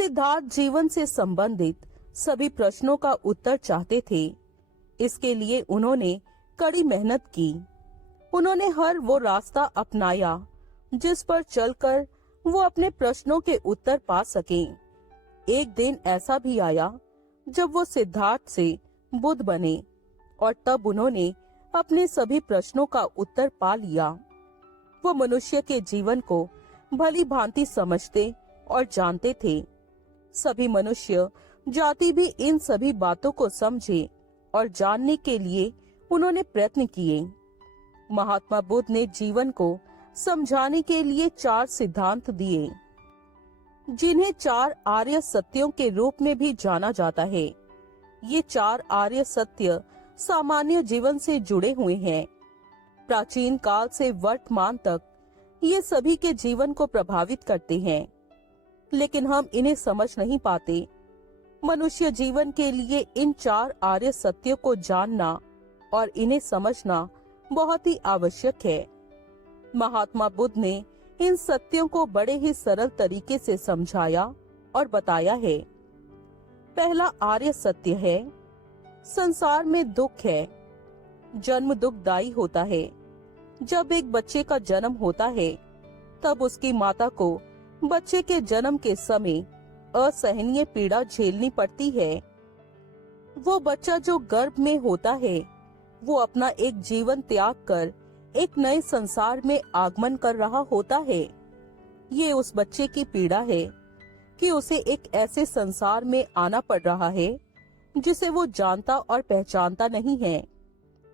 सिद्धार्थ जीवन से संबंधित सभी प्रश्नों का उत्तर चाहते थे। इसके लिए उन्होंने कड़ी मेहनत की। उन्होंने हर वो रास्ता अपनाया जिस पर चलकर वो अपने प्रश्नों के उत्तर पा सकें। एक दिन ऐसा भी आया जब वो सिद्धार्थ से बुद्ध बने और तब उन्होंने अपने सभी प्रश्नों का उत्तर पा लिया। वो मनुष्य के जीवन को भली भांति समझते और जानते थे। सभी मनुष्य जाति भी इन सभी बातों को समझे और जानने के लिए उन्होंने प्रयत्न किए। महात्मा बुद्ध ने जीवन को समझाने के लिए 4 सिद्धांत दिए, जिन्हें 4 आर्य सत्यों के रूप में भी जाना जाता है। ये 4 आर्य सत्य सामान्य जीवन से जुड़े हुए हैं। प्राचीन काल से वर्तमान तक ये सभी के जीवन को प्रभावित करते हैं, लेकिन हम इन्हें समझ नहीं पाते। मनुष्य जीवन के लिए इन 4 आर्य सत्यों को जानना और इन्हें समझना बहुत ही आवश्यक है। महात्मा बुद्ध ने इन सत्यों को बड़े ही सरल तरीके से समझाया और बताया है। पहला आर्य सत्य है, संसार में दुख है। जन्म दुखदायी होता है। जब एक बच्चे का जन्म होता है तब उसकी माता को बच्चे के जन्म के समय असहनीय पीड़ा झेलनी पड़ती है। वो बच्चा जो गर्भ में होता है वो अपना एक जीवन त्याग कर एक नए संसार में आगमन कर रहा होता है। ये उस बच्चे की पीड़ा है कि उसे एक ऐसे संसार में आना पड़ रहा है जिसे वो जानता और पहचानता नहीं है,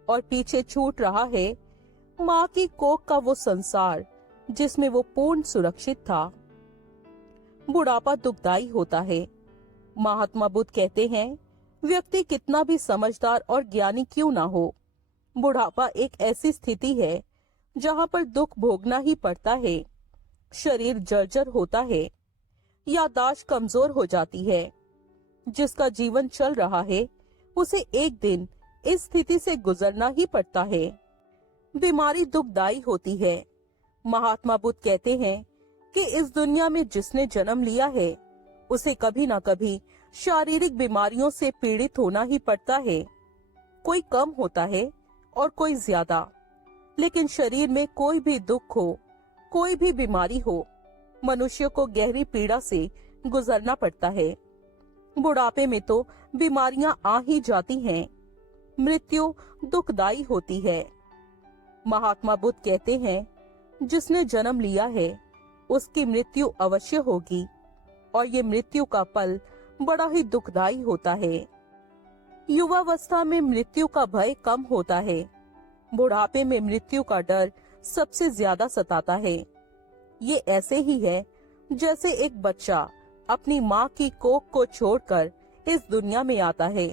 और पीछे छूट रहा है माँ की कोख का वो संसार जिसमें वो पूर्ण सुरक्षित था। बुढ़ापा दुखदाई होता है। महात्मा बुद्ध कहते हैं, व्यक्ति कितना भी समझदार और ज्ञानी क्यों ना हो, बुढ़ापा एक ऐसी स्थिति है जहाँ पर दुख भोगना ही पड़ता है। शरीर जर्जर होता है, याददाश्त कमजोर हो जाती है। जिसका जीवन चल रहा है उसे एक दिन इस स्थिति से गुजरना ही पड़ता है। बीमारी दुखदाई होती है। महात्मा बुद्ध कहते हैं कि इस दुनिया में जिसने जन्म लिया है उसे कभी ना कभी शारीरिक बीमारियों से पीड़ित होना ही पड़ता है। कोई कम होता है और कोई ज्यादा, लेकिन शरीर में कोई भी दुख हो, कोई भी बीमारी हो, मनुष्य को गहरी पीड़ा से गुजरना पड़ता है। बुढ़ापे में तो बीमारियां आ ही जाती हैं। मृत्यु दुखदाई होती है। महात्मा बुद्ध कहते हैं, जिसने जन्म लिया है उसकी मृत्यु अवश्य होगी, और ये मृत्यु का पल बड़ा ही दुखदाई होता है। युवावस्था में मृत्यु का भय कम होता है। बुढ़ापे में मृत्यु का डर सबसे ज्यादा सताता है। ये ऐसे ही है जैसे एक बच्चा अपनी माँ की कोख को छोड़कर इस दुनिया में आता है।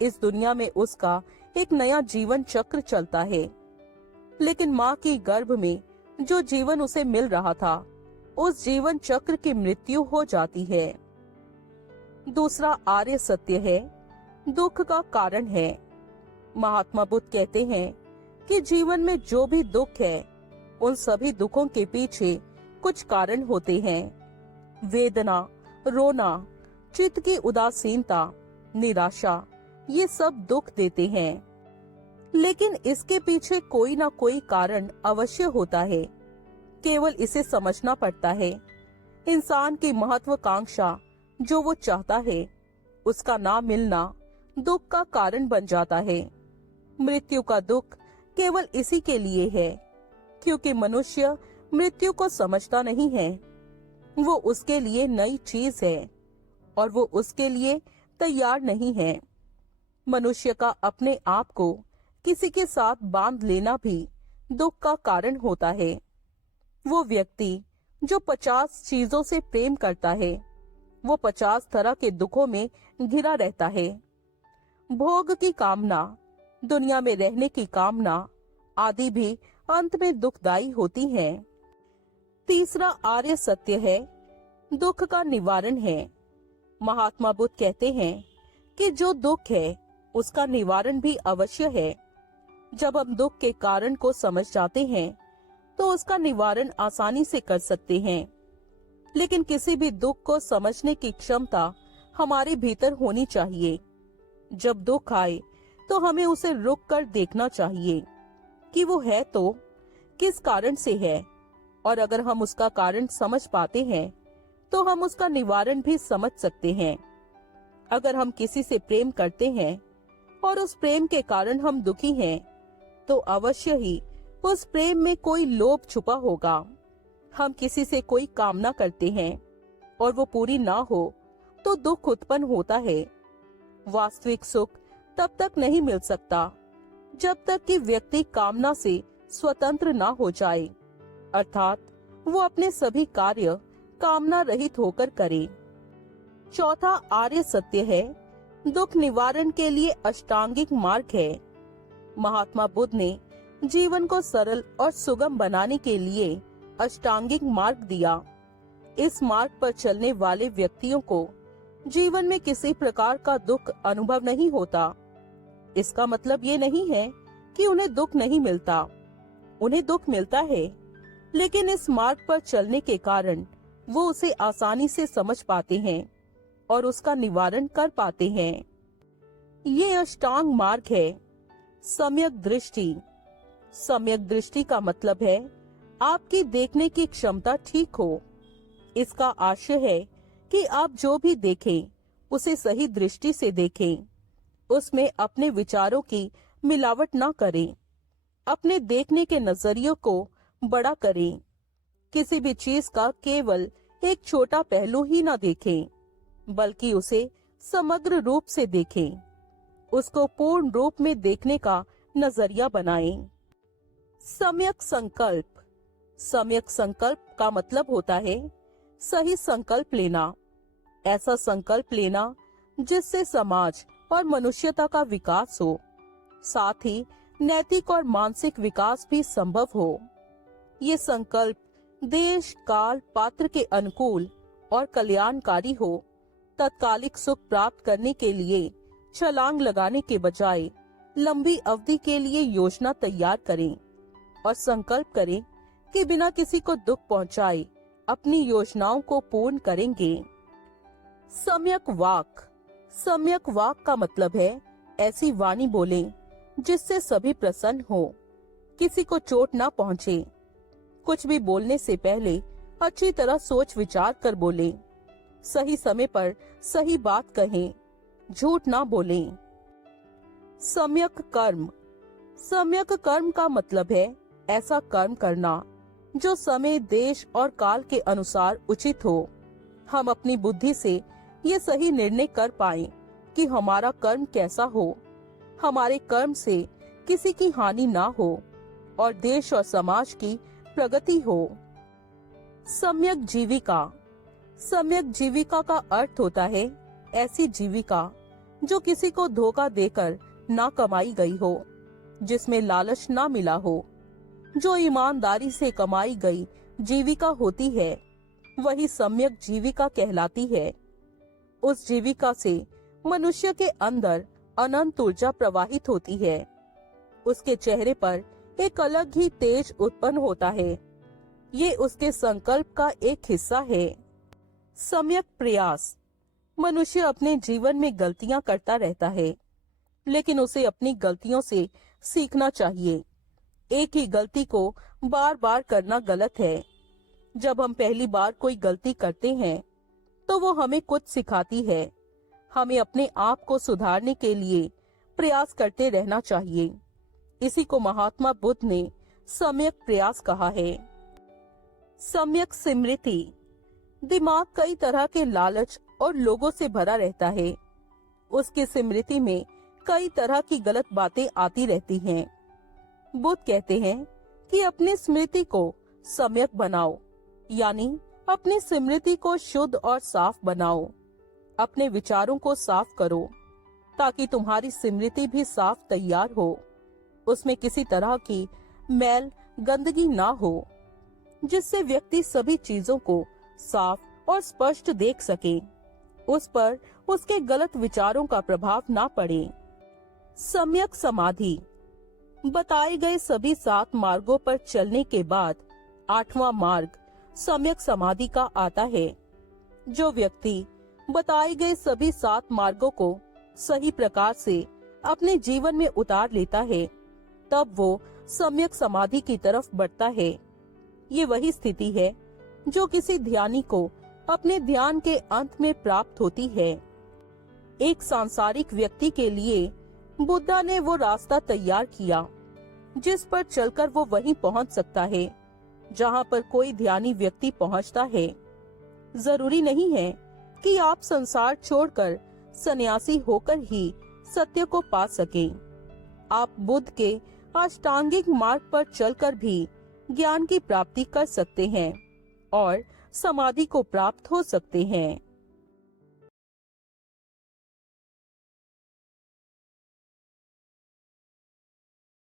इस दुनिया में उसका एक नया जीवन चक्र चलता है, लेकिन माँ की गर्भ में जो जीवन उसे मिल रहा था उस जीवन चक्र की मृत्यु हो जाती है। दूसरा आर्य सत्य है, दुख का कारण है। महात्मा बुद्ध कहते हैं कि जीवन में जो भी दुख है उन सभी दुखों के पीछे कुछ कारण होते हैं। वेदना, रोना, चित्त की उदासीनता, निराशा, ये सब दुख देते हैं, लेकिन इसके पीछे कोई ना कोई कारण अवश्य होता है। केवल इसे समझना पड़ता है। इंसान की महत्वाकांक्षा, जो वो चाहता है, उसका ना मिलना दुख का कारण बन जाता है। मृत्यु का दुख केवल इसी के लिए है क्योंकि मनुष्य मृत्यु को समझता नहीं है। वो उसके लिए नई चीज है और वो उसके लिए तैयार नहीं है। मनुष्य का अपने आप को किसी के साथ बांध लेना भी दुख का कारण होता है। वो व्यक्ति जो 50 चीजों से प्रेम करता है वो 50 तरह के दुखों में घिरा रहता है। भोग की कामना, दुनिया में रहने की कामना आदि भी अंत में दुखदाई होती हैं। तीसरा आर्य सत्य है, दुख का निवारण है। महात्मा बुद्ध कहते हैं कि जो दुख है उसका निवारण भी अवश्य है। जब हम दुख के कारण को समझ जाते हैं तो उसका निवारण आसानी से कर सकते हैं। लेकिन किसी भी दुख को समझने की क्षमता हमारे भीतर होनी चाहिए। जब दुख आए तो हमें उसे रुक कर देखना चाहिए कि वो है तो किस कारण से है, और अगर हम उसका कारण समझ पाते हैं तो हम उसका निवारण भी समझ सकते हैं। अगर हम किसी से प्रेम करते हैं और उस प्रेम के कारण हम दुखी हैं, तो अवश्य ही उस प्रेम में कोई लोभ छुपा होगा। हम किसी से कोई कामना करते हैं और वो पूरी ना हो तो दुख उत्पन्न होता है। वास्तविक सुख तब तक नहीं मिल सकता जब तक कि व्यक्ति कामना से स्वतंत्र ना हो जाए, अर्थात वो अपने सभी कार्य कामना रहित होकर करे। चौथा आर्य सत्य है, दुख निवारण के लिए अष्टांगिक मार्ग है। महात्मा बुद्ध ने जीवन को सरल और सुगम बनाने के लिए अष्टांगिक मार्ग दिया। इस मार्ग पर चलने वाले व्यक्तियों को जीवन में किसी प्रकार का दुख अनुभव नहीं होता। इसका मतलब ये नहीं है कि उन्हें दुख नहीं मिलता, उन्हें दुख मिलता है, लेकिन इस मार्ग पर चलने के कारण वो उसे आसानी से समझ पाते हैं और उसका निवारण कर पाते हैं। ये अष्टांग मार्ग है। सम्यक दृष्टि। सम्यक दृष्टि का मतलब है आपकी देखने की क्षमता ठीक हो। इसका आशय है कि आप जो भी देखें उसे सही दृष्टि से देखें, उसमें अपने विचारों की मिलावट ना करें, अपने देखने के नजरियों को बड़ा करें। किसी भी चीज का केवल एक छोटा पहलू ही ना देखें, बल्कि उसे समग्र रूप से देखें, उसको पूर्ण रूप में देखने का नजरिया बनाएं। सम्यक संकल्प। सम्यक संकल्प का मतलब होता है सही संकल्प लेना। ऐसा संकल्प लेना जिससे समाज और मनुष्यता का विकास हो, साथ ही नैतिक और मानसिक विकास भी संभव हो। ये संकल्प देश काल पात्र के अनुकूल और कल्याणकारी हो। तत्कालिक सुख प्राप्त करने के लिए छलांग लगाने के बजाय लंबी अवधि के लिए योजना तैयार करें और संकल्प करें कि बिना किसी को दुख पहुंचाए अपनी योजनाओं को पूर्ण करेंगे। सम्यक वाक। सम्यक वाक का मतलब है ऐसी वाणी बोलें जिससे सभी प्रसन्न हो, किसी को चोट ना पहुंचे। कुछ भी बोलने से पहले अच्छी तरह सोच विचार कर बोलें। सही समय पर सही बात कहें, झूठ ना बोलें। सम्यक कर्म। सम्यक कर्म का मतलब है ऐसा कर्म करना जो समय देश और काल के अनुसार उचित हो। हम अपनी बुद्धि से ये सही निर्णय कर पाएं कि हमारा कर्म कैसा हो, हमारे कर्म से किसी की हानि ना हो और देश और समाज की प्रगति हो। सम्यक जीविका। सम्यक जीविका का अर्थ होता है ऐसी जीविका जो किसी को धोखा देकर ना कमाई गई हो, जिसमें लालच ना मिला हो। जो ईमानदारी से कमाई गई जीविका होती है वही सम्यक जीविका कहलाती है। उस जीविका से मनुष्य के अंदर अनंत ऊर्जा प्रवाहित होती है। उसके चेहरे पर एक अलग ही तेज उत्पन्न होता है। ये उसके संकल्प का एक हिस्सा है। सम्यक प्रयास। मनुष्य अपने जीवन में गलतियां करता रहता है, लेकिन उसे अपनी गलतियों से सीखना चाहिए। एक ही गलती को बार बार करना गलत है। जब हम पहली बार कोई गलती करते हैं तो वो हमें कुछ सिखाती है। हमें अपने आप को सुधारने के लिए प्रयास करते रहना चाहिए। इसी को महात्मा बुद्ध ने सम्यक प्रयास कहा है। सम्यक स्मृति। दिमाग कई तरह के लालच और लोगों से भरा रहता है। उसकी स्मृति में कई तरह की गलत बातें आती रहती हैं। बुद्ध कहते हैं कि अपनी स्मृति को सम्यक बनाओ, यानी अपनी स्मृति को शुद्ध और साफ बनाओ। अपने विचारों को साफ करो ताकि तुम्हारी स्मृति भी साफ तैयार हो। उसमें किसी तरह की मैल गंदगी ना हो, जिससे व्यक्ति सभी चीजों को साफ और स्पष्ट देख सके, उस पर उसके गलत विचारों का प्रभाव ना पड़े। सम्यक समाधि। बताए गए सभी 7 मार्गों पर चलने के बाद 8वां मार्ग सम्यक समाधि का आता है। जो व्यक्ति बताए गए सभी 7 मार्गों को सही प्रकार से अपने जीवन में उतार लेता है, तब वो सम्यक समाधि की तरफ बढ़ता है। ये वही स्थिति है जो किसी ध्यानी को अपने ध्यान के अंत में प्राप्त होती है। एक सांसारिक व्यक्ति के लिए बुद्धा ने वो रास्ता तैयार किया जिस पर चलकर वो वहीं पहुंच सकता है जहां पर कोई ध्यानी व्यक्ति पहुंचता है। जरूरी नहीं है कि आप संसार छोड़कर सन्यासी होकर ही सत्य को पा सकें। आप बुद्ध के अष्टांगिक मार्ग पर चलकर भी ज्ञान की प्राप्ति कर सकते हैं और समाधि को प्राप्त हो सकते हैं।